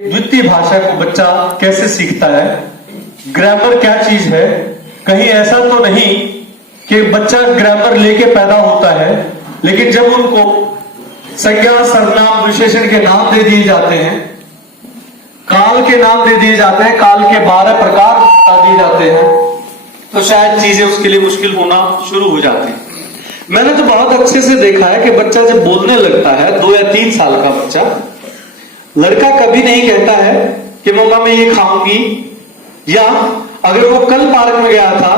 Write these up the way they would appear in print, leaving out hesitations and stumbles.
द्वितीय भाषा को बच्चा कैसे सीखता है, ग्रामर क्या चीज है। कहीं ऐसा तो नहीं कि बच्चा ग्रामर लेके पैदा होता है, लेकिन जब उनको संज्ञा सर्वनाम विशेषण के नाम दे दिए जाते हैं, काल के नाम दे दिए जाते हैं, काल के 12 प्रकार बता दिए जाते हैं, तो शायद चीजें उसके लिए मुश्किल होना शुरू हो जाती है। मैंने तो बहुत अच्छे से देखा है कि बच्चा जब बोलने लगता है, 2 या 3 साल का बच्चा, लड़का कभी नहीं कहता है कि मम्मा मैं ये खाऊंगी, या अगर वो कल पार्क में गया था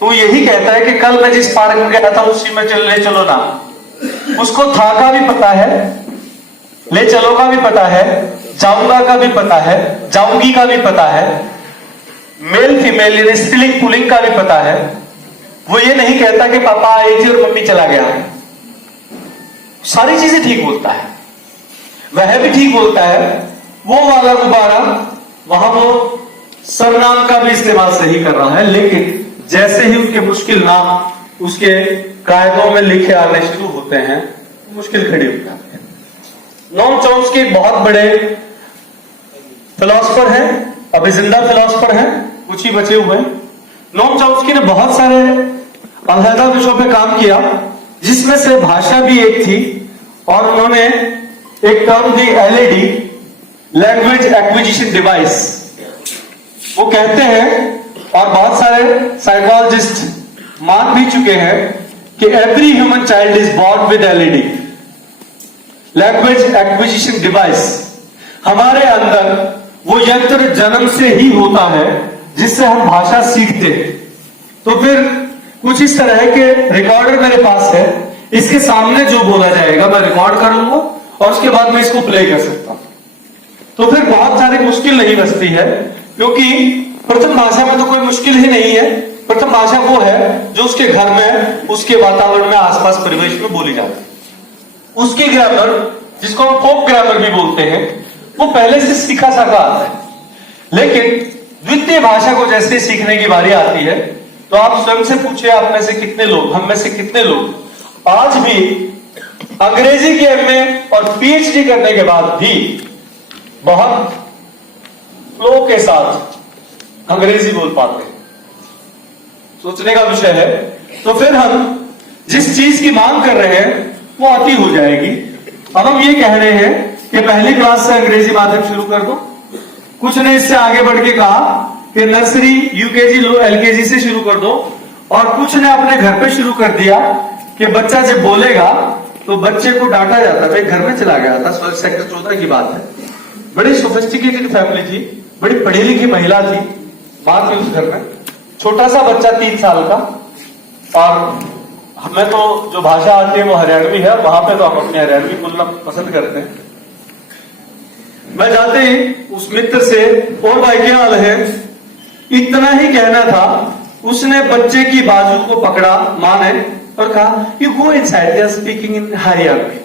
तो वो यही कहता है कि कल मैं जिस पार्क में गया था उसी में ले चलो ना। उसको था का भी पता है, ले चलो का भी पता है, जाऊंगा का भी पता है, जाऊंगी का भी पता है, मेल फीमेल यानी स्त्रीलिंग पुल्लिंग का भी पता है। वो ये नहीं कहता कि पापा आई थी और मम्मी चला गया। सारी चीजें ठीक बोलता है, वह भी ठीक बोलता है। वो वाला गुब्बारा वहां वो सर्वनाम का भी इस्तेमाल सही कर रहा है, लेकिन जैसे ही उसके मुश्किल नाम उसके कायदों में लिखे आने शुरू होते हैं, मुश्किल खड़ी हो जाती है। नोम चॉम्स्की बहुत बड़े फिलोसफर हैं, अभी जिंदा फिलोसफर हैं, कुछ ही बचे हुए हैं। नोम चॉम्स्की ने बहुत सारे अलहदा विषयों पे काम किया, जिसमें से भाषा भी एक थी, और उन्होंने एक टर्म दी एलएडी, लैंग्वेज एक्विजिशन डिवाइस। वो कहते हैं, और बहुत सारे साइकोलॉजिस्ट मान भी चुके हैं, कि every human child is born with LED, language acquisition device. हमारे अंदर वो यंत्र जन्म से ही होता है जिससे हम भाषा सीखते हैं। तो फिर कुछ इस तरह के रिकॉर्डर मेरे पास है, इसके सामने जो बोला जाएगा मैं रिकॉर्ड कर लूंगा और उसके बाद मैं इसको प्ले कर सकता हूं। तो फिर बहुत सारी मुश्किल नहीं बचती है, क्योंकि प्रथम भाषा में तो कोई मुश्किल ही नहीं है। प्रथम भाषा वो है जो उसके घर में, उसके वातावरण में, आसपास परिवेश में बोली जाती है। उसकी ग्रामर, जिसको हम फोक ग्रामर भी बोलते हैं, वो पहले से सीखा साखा आता है। लेकिन द्वितीय भाषा को जैसे सीखने की बारी आती है, तो आप स्वयं से पूछिए, आप में से कितने लोग, हम में से कितने लोग आज भी अंग्रेजी के एमए और पीएचडी करने के बाद भी बहुत फ्लो के साथ अंग्रेजी बोल पाते हैं। सोचने का विषय है। तो फिर हम जिस चीज की मांग कर रहे हैं वो अति हो जाएगी। अब हम ये कह रहे हैं कि पहली क्लास से अंग्रेजी माध्यम शुरू कर दो। कुछ ने इससे आगे बढ़ के कहा कि नर्सरी, यूकेजी, एलकेजी से शुरू कर दो, और कुछ ने अपने घर पे शुरू कर दिया कि बच्चा जब बोलेगा तो बच्चे को डांटा जाता है। घर में चला गया था, सेक्टर 14 की बात है। बड़ी सोफिस्टिकेटेड फैमिली थी, बड़ी पढ़ी लिखी महिला थी, बात थी उस घर में। छोटा सा बच्चा 3 साल का, और हमें तो जो भाषा आती है वो हरियाणवी है, वहां पे तो हम अपनी हरियाणवी बोलना पसंद करते हैं। मैं जाते ही उस मित्र से, और भाई क्या हाल है, इतना ही कहना था। उसने बच्चे की बाजू को पकड़ा, मां ने, और कहा you go inside, they are speaking in Haryanvi.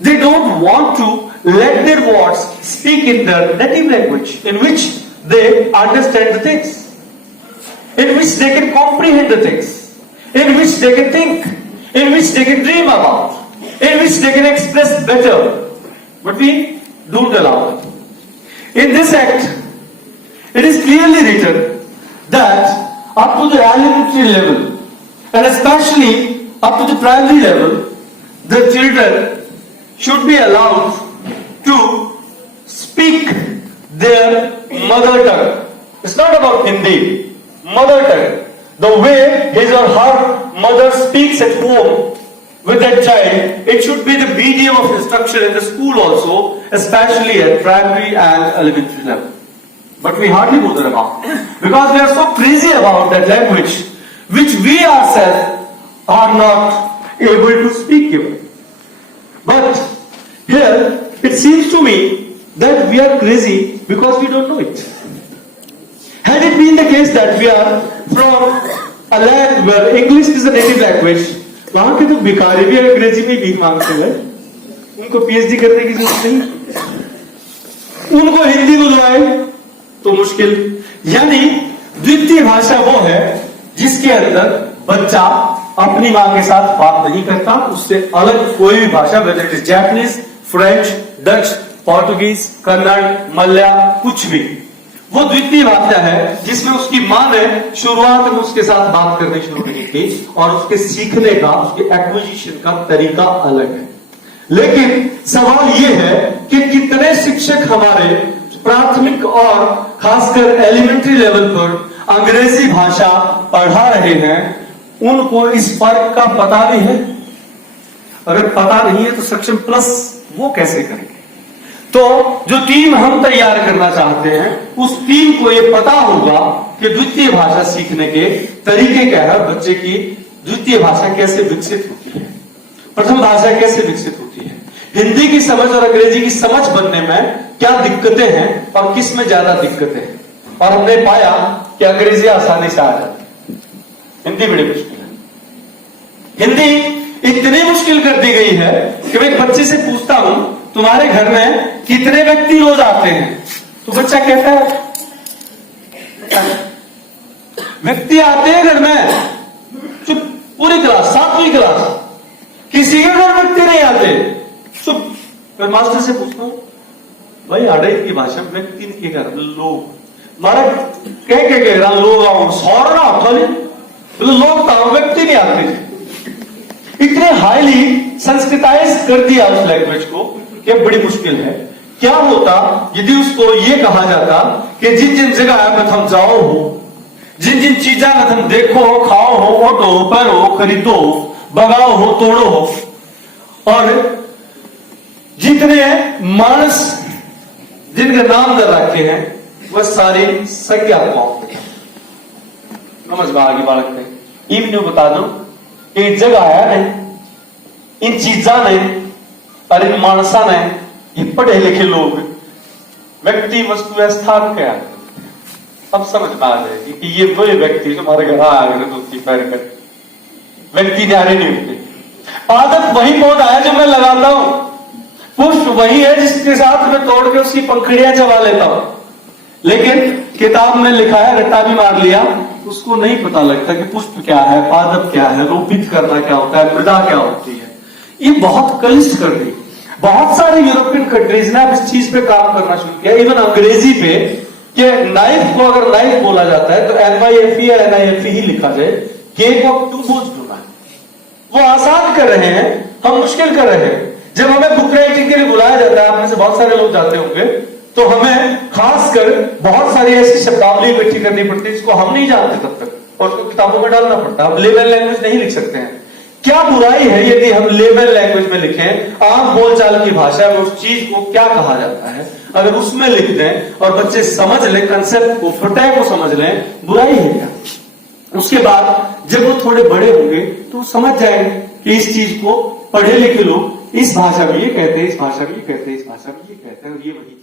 They don't want to let their words speak in their native language, in which they understand the things, in which they can comprehend the things, in which they can think, in which they can dream about, in which they can express better. But we don't allow it. In this act, it is clearly written that up to the elementary level, and especially up to the primary level, the children should be allowed to speak their mother tongue. It's not about Hindi. Mother tongue. The way his or her mother speaks at home with that child, it should be the medium of instruction in the school also, especially at primary and elementary level. But we hardly bother about it, because we are so crazy about that language, which we ourselves are not able to speak even. But here, it seems to me that we are crazy because we don't know it. Had it been the case that we are from a land where English is a native language, वहां के तो भिखारी भी अंग्रेजी में भीख मांगते हैं, उनको पीएचडी करने की जरूरत नहीं, उनको हिंदी बुलवाए तो मुश्किल। यानी द्वितीय भाषा वो है जिसके अंदर बच्चा अपनी मां के साथ बात नहीं करता, उससे अलग कोई भी भाषा, whether it is Japanese, French, Dutch, Portuguese, Kannada, मलया, कुछ भी, वो द्वितीय भाषा है जिसमें उसकी मां ने शुरुआत में उसके साथ बात करनी शुरू की थी और उसके सीखने का, उसके एक्विजिशन का तरीका अलग है। लेकिन सवाल यह है कि कितने शिक्षक हमारे प्राथमिक और खासकर एलिमेंट्री लेवल पर अंग्रेजी भाषा पढ़ा रहे हैं, उनको इस फर्क का पता भी है? अगर पता नहीं है तो सेक्शन प्लस वो कैसे करेंगे? तो जो टीम हम तैयार करना चाहते हैं उस टीम को यह पता होगा कि द्वितीय भाषा सीखने के तरीके क्या है, बच्चे की द्वितीय भाषा कैसे विकसित होती है, प्रथम भाषा कैसे विकसित होती है, हिंदी की समझ और अंग्रेजी की समझ बनने में क्या दिक्कतें हैं और किस में ज्यादा दिक्कतें हैं। और हमने पाया कि अंग्रेजी आसानी से आ जाती है, हिंदी बड़ी मुश्किल है। हिंदी इतनी मुश्किल कर दी गई है कि मैं एक बच्चे से पूछता हूं तुम्हारे घर में कितने व्यक्ति रोज आते हैं, तो बच्चा कहता है व्यक्ति आते हैं घर में, चुप, पूरी क्लास, 7वीं क्लास, किसी के घर व्यक्ति नहीं आते, चुप। फिर मास्टर से पूछता हूं भाई आड़े की भाषा में व्यक्ति के घर लोग मारा कह रहा लोग आओ सौर ना खाली लोग तो व्यक्ति नहीं आते। इतने हाईली संस्कृताइज कर दिया उस लैंग्वेज को कि बड़ी मुश्किल है। क्या होता यदि उसको ये कहा जाता कि जिन जिन जगह में तुम जाओ हो, जिन जिन चीजा में तुम देखो हो, खाओ हो, ओटो पहरो, खरीदो, बगाओ हो, तोड़ो हो, और जितने मानस जिनके नाम दर रखे हैं वह सारी संज्ञात्मक समझ में आगे बालक ने इवन बता दो कि जगह है नहीं, इन चीजा ने और इन मानसा ने, ये पढ़े लिखे लोग, व्यक्ति वस्तु स्थान क्या है, अब समझ में आ जाएगी कि ये वही व्यक्ति जो हमारे घर आ गए धोती पहन कर, व्यक्ति न्यारे नहीं होते। पादप वही पौधा है जो मैं लगाता हूं, पुष्प वही है जिसके साथ मैं तोड़ के उसकी पंखुड़ियां चबा लेता हूं। लेकिन किताब में लिखा है, रट्टा भी मार लिया, उसको नहीं पता लगता कि पुष्प क्या है, पादप क्या है, रोपित करना क्या होता है, मृदा क्या होती है। ये बहुत कलिष्ठ कर दी। बहुत सारे यूरोपियन कंट्रीज ने अब इस चीज पे काम करना शुरू किया, इवन अंग्रेजी पे, कि नाइफ को अगर नाइफ बोला जाता है तो NYFE या NIFE ही लिखा जाए, के को क्यों बोझ ढूंढना है। वो आसान कर रहे हैं, हम मुश्किल कर रहे हैं। जब हमें बुक राइटिंग के लिए बुलाया जाता है, आप में से बहुत सारे लोग जाते होंगे, तो हमें खासकर बहुत सारी ऐसी शब्दावली इकट्ठी करनी पड़ती है जिसको हम नहीं जानते तब तक, और उसको किताबों में डालना पड़ता है। हम लेवल लैंग्वेज नहीं लिख सकते हैं। क्या बुराई है यदि हम लेवल लैंग्वेज में लिखें, आम बोलचाल की भाषा में उस चीज को क्या कहा जाता है अगर उसमें लिख दें और बच्चे समझ लें, कंसेप्ट को, फटाए को समझ लें, बुराई है क्या? उसके बाद जब वो थोड़े बड़े होंगे तो समझ जाएंगे कि इस चीज को पढ़े लिखे लोग इस भाषा में ये कहते हैं, इस भाषा में ये कहते हैं, इस भाषा में ये कहते हैं, और ये वही